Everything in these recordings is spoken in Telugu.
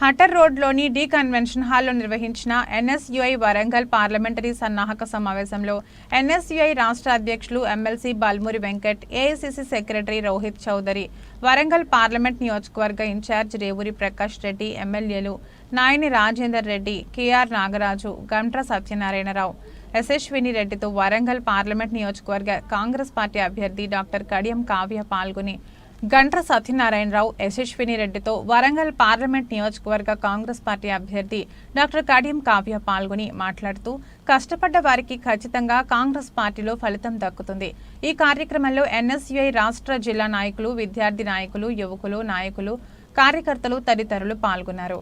హటర్ రోడ్లోని డీ కన్వెన్షన్ హాల్లో నిర్వహించిన ఎన్ఎస్యుఐ వరంగల్ పార్లమెంటరీ సన్నాహక సమావేశంలో ఎన్ఎస్యుఐ రాష్ట్ర అధ్యక్షులు MLC Balmuri Venkat AICC secretary Rohit Chaudhary Warangal parliament నియోజకవర్గ ఇన్ఛార్జ్ రేవూరి ప్రకాష్ రెడ్డి ఎమ్మెల్యేలు నాయని రాజేందర్ రెడ్డి కెఆర్ నాగరాజు గంట్ర సత్యనారాయణరావు యశస్విని రెడ్డితో వరంగల్ పార్లమెంట్ నియోజకవర్గ కాంగ్రెస్ పార్టీ అభ్యర్థి డాక్టర్ కడియం కావ్య పాల్గొని గండ్ర సత్యనారాయణరావు యశస్విని రెడ్డితో వరంగల్ పార్లమెంట్ నియోజకవర్గ కాంగ్రెస్ పార్టీ అభ్యర్థి డాక్టర్ కడియం కావ్య పాల్గొని మాట్లాడుతూ కష్టపడ్డ వారికి ఖచ్చితంగా కాంగ్రెస్ పార్టీలో ఫలితం దక్కుతుంది. ఈ కార్యక్రమంలో ఎన్ఎస్యుఐ రాష్ట్ర జిల్లా నాయకులు విద్యార్థి నాయకులు యువకులు నాయకులు కార్యకర్తలు తదితరులు పాల్గొన్నారు.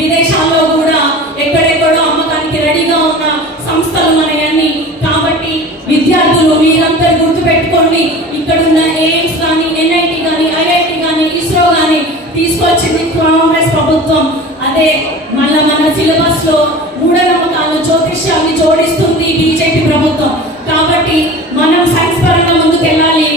విదేశాల్లో కూడా ఎక్కడెక్కడో అమ్మకానికి రెడీగా ఉన్న సంస్థలు మనయన్నీ కాబట్టి విద్యార్థులు మీరందరూ గుర్తుపెట్టుకోండి ఇక్కడున్న ఎయిమ్స్ కానీ ఎన్ఐటి కానీ ఐఐటి కానీ ఇస్రో కానీ తీసుకొచ్చింది కాంగ్రెస్ ప్రభుత్వం. అదే మళ్ళా మన సిలబస్లో మూఢనమ్మకాలు జ్యోతిష్యాన్ని జోడిస్తుంది బీజేపీ ప్రభుత్వం. కాబట్టి మనం సైన్స్ పరంగా ముందుకెళ్ళాలి.